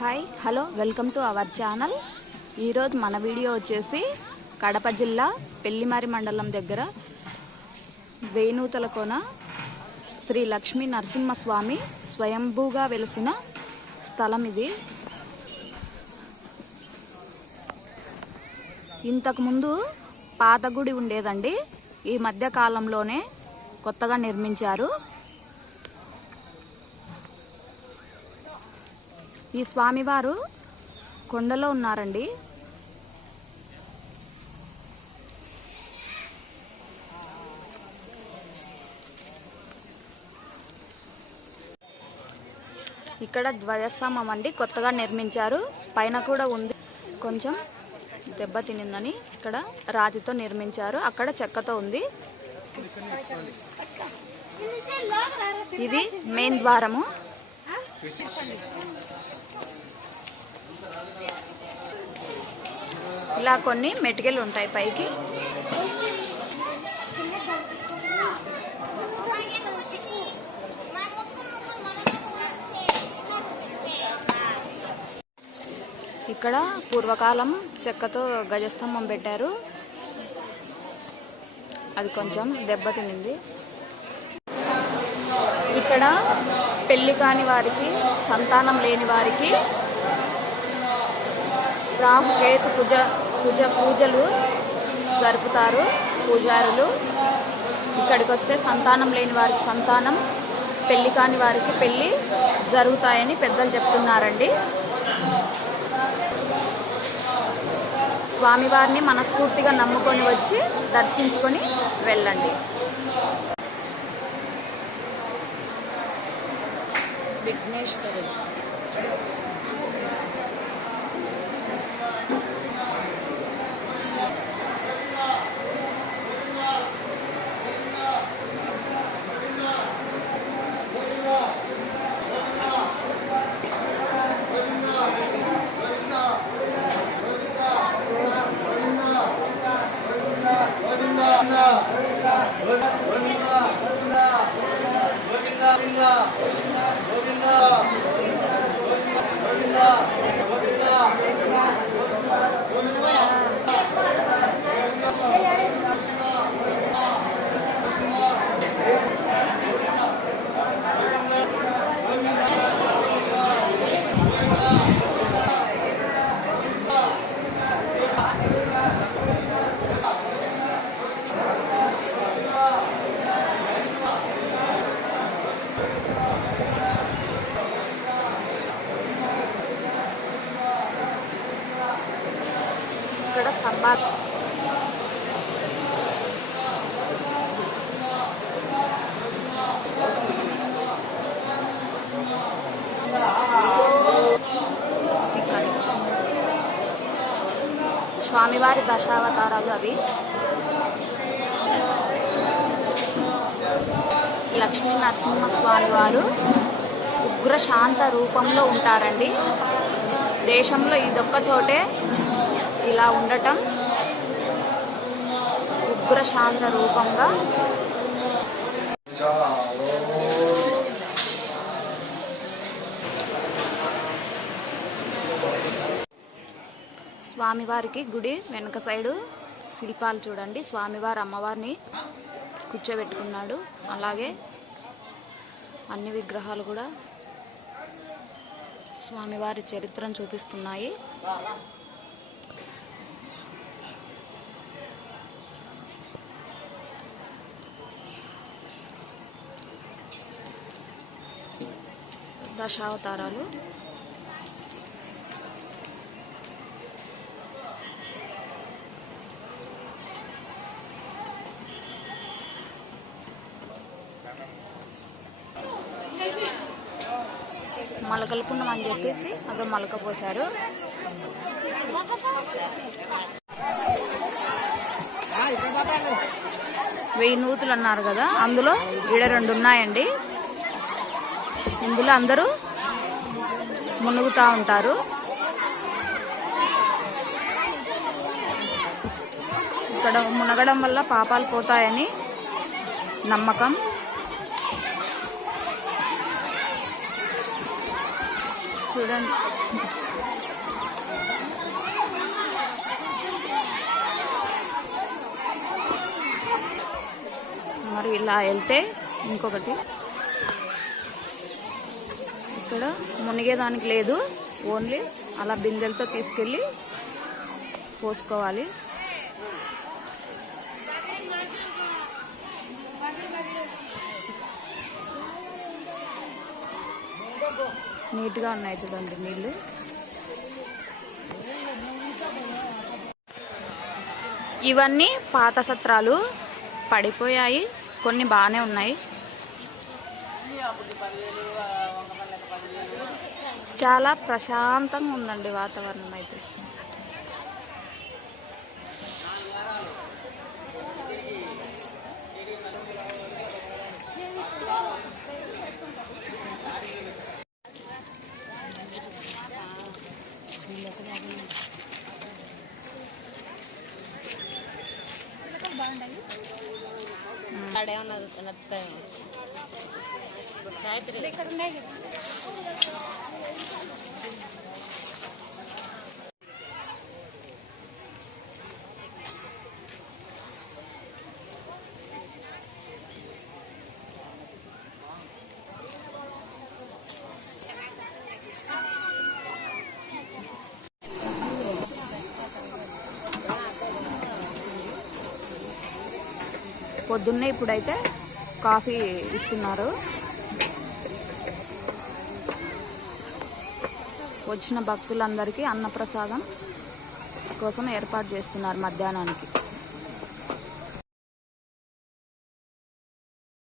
Hi hello welcome to our channel. ఈరోజు మన video వచ్చేసి కడప జిల్లా పెళ్లిమారి మండలం దగ్గర వేణూతల కోన శ్రీ లక్ష్మీ నరసింహస్వామి స్వయంభూగా వెలిసిన స్థలం ఇది. ఇంతకుముందు పాత గుడి ఉండేదండి. ఈ మధ్య కాలంలోనే కొత్తగా నిర్మించారు. ఈ స్వామివారు కొండలో ఉన్నారండి. ఇక్కడ ధ్వజస్తంభం అండి, కొత్తగా నిర్మించారు. పైన కూడా ఉంది, కొంచెం దెబ్బ తినిందని ఇక్కడ రాతితో నిర్మించారు. అక్కడ చెక్కతో ఉంది. ఇది మెయిన్ ద్వారము. ఇలా కొన్ని మెటికలు ఉంటాయి పైకి. ఇక్కడ పూర్వకాలం చెక్కతో గజస్తంభం పెట్టారు. అది కొంచెం దెబ్బతినింది. ఇక్కడ పెళ్లి కాని వారికి, సంతానం లేని వారికి రాహుకేతు పూజలు జరుపుతారు పూజారులు. ఇక్కడికి వస్తే సంతానం లేని వారికి సంతానం, పెళ్లి కాని వారికి పెళ్లి జరుగుతాయని పెద్దలు చెప్తున్నారండి. స్వామివారిని మనస్ఫూర్తిగా నమ్ముకొని వచ్చి దర్శించుకొని వెళ్ళండి. విఘ్నేశ్వరుడు ఇక్కడ స్తంభాలు. స్వామివారి దశావతారాలు అవి. లక్ష్మీ నరసింహస్వామి వారు ఉగ్ర శాంత రూపంలో ఉంటారండి. దేశంలో ఇదొక్క చోటే ఇలా ఉండటం, ఉగ్ర శాంత రూపంగా. స్వామివారికి గుడి వెనుక సైడు శిల్పాలు చూడండి. స్వామివారు అమ్మవారిని కూర్చోబెట్టుకున్నాడు. అలాగే అన్ని విగ్రహాలు కూడా స్వామివారి చరిత్రను చూపిస్తున్నాయి. దశావతారాలు. మలకలు పుణ్యం అని చెప్పేసి అదో మలక పోశారు. వెయ్యి నూతులు అన్నారు కదా, అందులో ఈడ 2 ఉన్నాయండి. ఇందులో అందరూ మునుగుతూ ఉంటారు. ఇక్కడ మునగడం వల్ల పాపాలు పోతాయని నమ్మకం. చూడండి. మరి ఇలా వెళ్తే ఇంకొకటి ఇక్కడ మునిగేదానికి లేదు, ఓన్లీ అలా బిందెలతో తీసుకెళ్ళి పోసుకోవాలి. నీట్గా ఉన్నాయి చూడండి నీళ్ళు. ఇవన్నీ పాత సత్రాలు, పడిపోయాయి, కొన్ని బాగానే ఉన్నాయి. చాలా ప్రశాంతంగా ఉందండి వాతావరణం అయితే. పొద్దున్నే ఇప్పుడైతే కాఫీ ఇస్తున్నారు. వచ్చిన భక్తులందరికీ అన్నప్రసాదం కోసం ఏర్పాటు చేస్తున్నారు మధ్యాహ్నానికి.